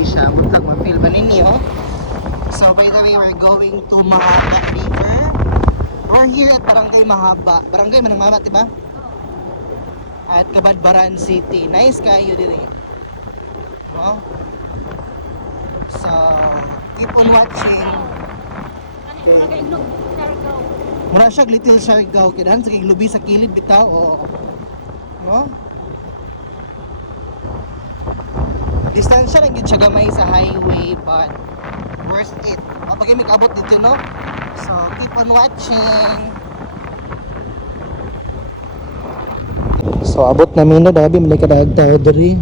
guys siya. Buntag ma-feel ba ninyo? So by the way, we're going to Mahaba River. We're here at Barangay Mahaba. Barangay Manang Mahaba, diba? At Kabadbaran City. Nice kayo diri. No? So, keep on watching. Okay. Mura siya Little Siargao. Kailangan sa lubi sa kilid bitaw. O, no? Distansya lang yun siya gamay sa highway, but worth it. Kapag may abot dito, no? So, keep on watching. So, abot namin na dabi, may kadagag tao dari.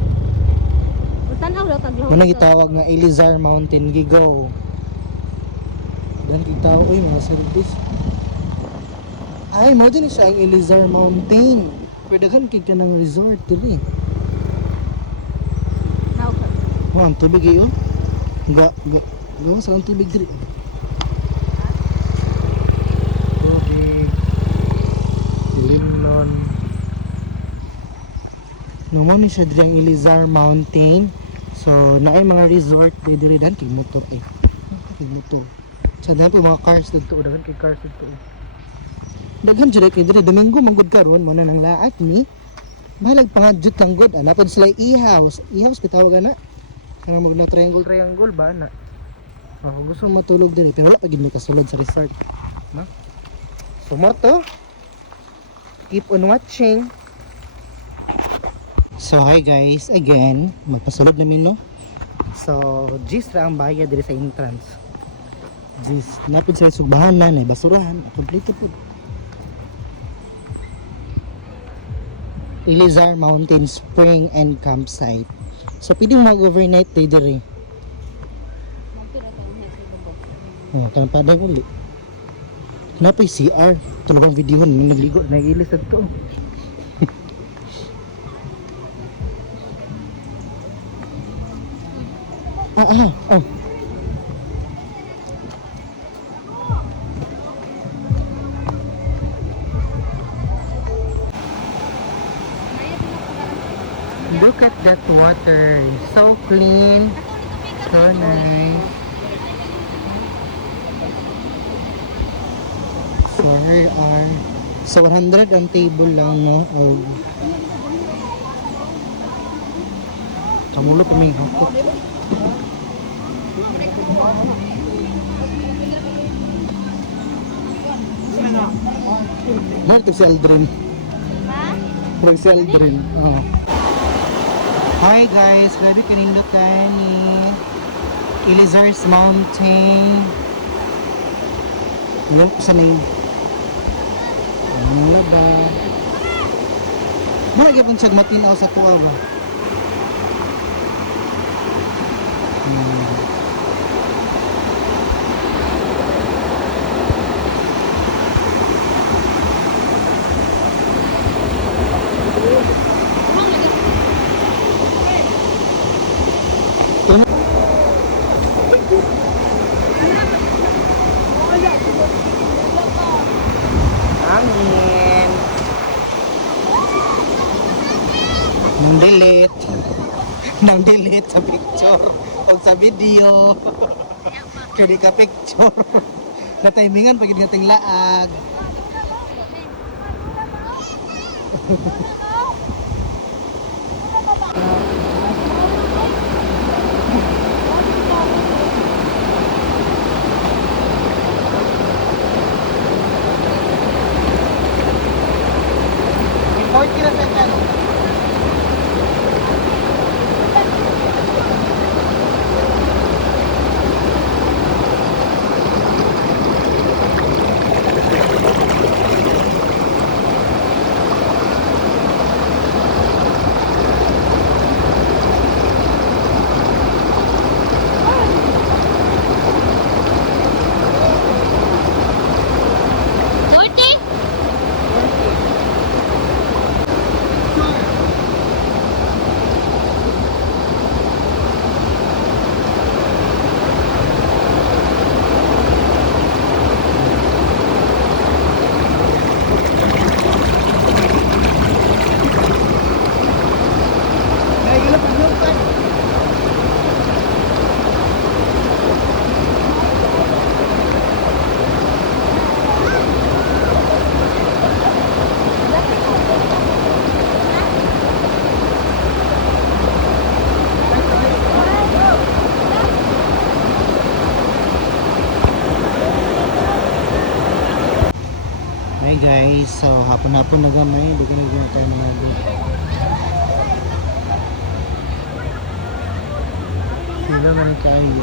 Manang itawag nga Elizar Mountain Gigo. Dan kita oy mga service. Ay, mo din siya ang Elizar Mountain. Pwedaghan kay kanang resort dili. Oh, ang tubig iyo. Ga sa ang tubig dili. Tubig. Limnon. Naman ni siya diri ang Elizar Mountain. So, naay mga resort diri dan kay motor ay. Kay motor. Sa dahil po mga cars dito, daghan kay cars dito. Daghan jud kay diri Domingo manggod karon mo na nang laat ni. Bahalag pangadjut kang god, napod sila i-house. I-house bitawagan na. Kana mo na triangle ba na. Kung gusto mo matulog diri pero wala pa gid mi kasulod sa resort. No? So mo to. Keep on watching. So hi guys, again, magpasulod namin no. So, Gis ra ang bayad diri sa entrance. Gis, napod sa sugbahan na, basurahan, kompleto po. Elizar Mountain Spring and Campsite. So, pwedeng mag-overnight tayo diri. Kanang paday uli. Napay CR. Ito na bang videohan, nagligo, nag-ilis na ito. Oh. Look at that water. So clean. So nice. So here are so 100 ang table lang no. Kamulo pa may hapot. Mark si Aldrin. Mark si Aldrin. Oh. Hi guys, grabe kanindot tayo ni Elizar's Mountain. Look sa name. Ano ba? Muna gyapon siya matinaw sa tuwa ba? Amin. Nang delete sa picture o sa video. Kaya ka picture. Na timingan pag nating laag. Report kila sa kanya. Sure. Panapon na gamay, hindi ka na tayo mga go. Sila man kayo.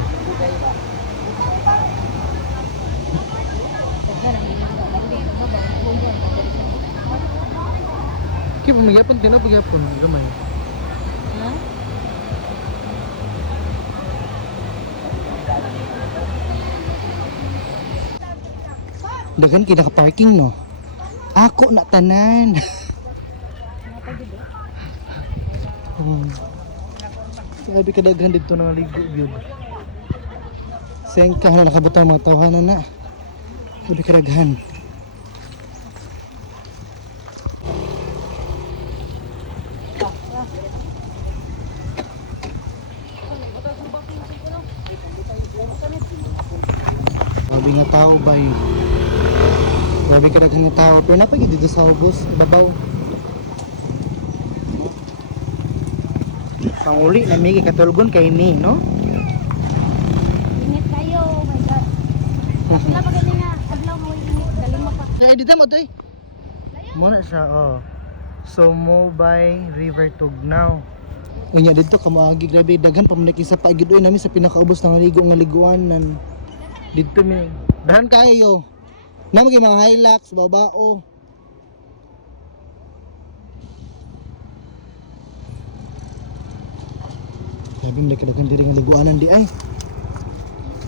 Kaya pumigapon, tinapagapon, gamay. Dagan kita ka-parking no. Ako na tanan. Sabi ka daghan dito na ligo gyud. Sengka na nakabutang mga tawanan na. Sabi ka daghan. Sabi nga tao ba yun? Grabe ka daghan nga tao. Pero napagid dito sa ubos, ibabaw. Panguli na may katulgon kay ni, no? Ingat kayo, oh my God. Wala pa ganyan nga, adlaw mo ingat, galing mo pa. Kaya dito mo to eh. Muna siya, oh. Sumobay River Tugnaw. Unya dito kamaagi, grabe daghan pa man sa paagid oy nami sa pinakaubos ng ligo nga liguanan. Dito mi. Dahan kayo. Namo kay mga Hilux, babao. Grabe mo daghan diri nga liguanan di ay.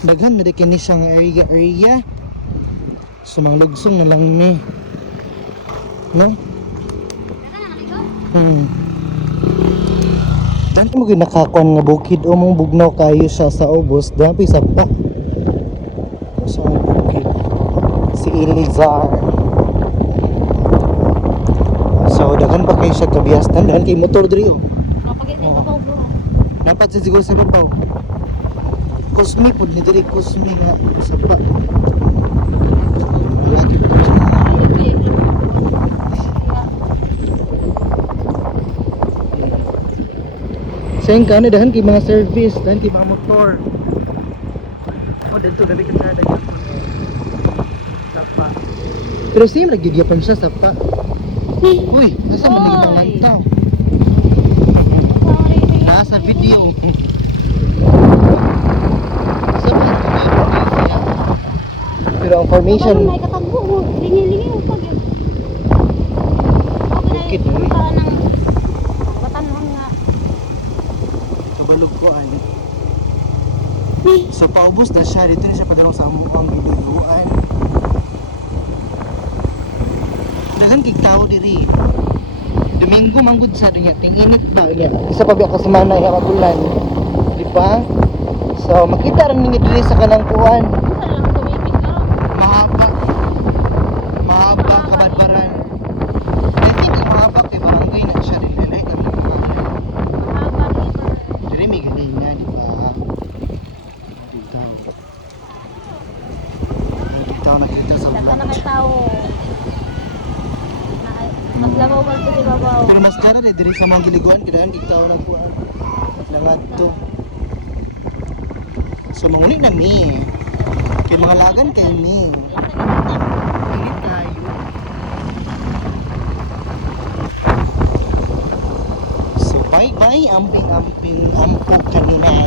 Daghan na di kini siyang area. Sa mga lugsong na lang ni. No? Dahil mo ginakakuan nga bukid o mong bugnaw kayo siya sa ubos, dahil pa isa pa. Sa bukid. Si Elizar. So, daghan pa kayo siya kabiyastan, dahil kay motor diri o. Kapag ito, babaw bro. Dapat sa siguro sa babaw. Kusmi po, ni diri kusmi nga isa pa. Malaki po siya. Sayang ka na dahan kay mga service, dahan kay mga motor. Oh, dito gabi ka sa dagan po. Sapa. Pero same lagi gyapon siya sapa. Uy, nasa man yung mga tao? Nasa video. Sa video. Pero ang formation May katagbo, lingi-lingi mo pag yun. Bukid mo eh. Batanong nga. Kabalog ko ay. So paubos na siya, dito na siya padarong sa among biluguan. Dagan kig tao diri. Domingo manggod sa dunya, ting init ba ya. Isa pa biya ka semana ya magulan. Di ba? So makita rin ninyo diri sa kanang kuan. Saan lang tumipid ka? Mahaba. Mahaba kabadbaran. I think ang mahaba kay barangay na siya din nalay kami mahaba. Mahaba river. Diri may galing nga, di ba? Dito nakita sa Daghan na vlog. kay tao. Maglabaw ba ito di babaw? Pero mas kara diri sa mga giliguan kailangan kita orang kuan. Langad to. So manguli na mi. Kay mga lagan kay mi. Init tayo. So bye bye amping amping ampok kanina.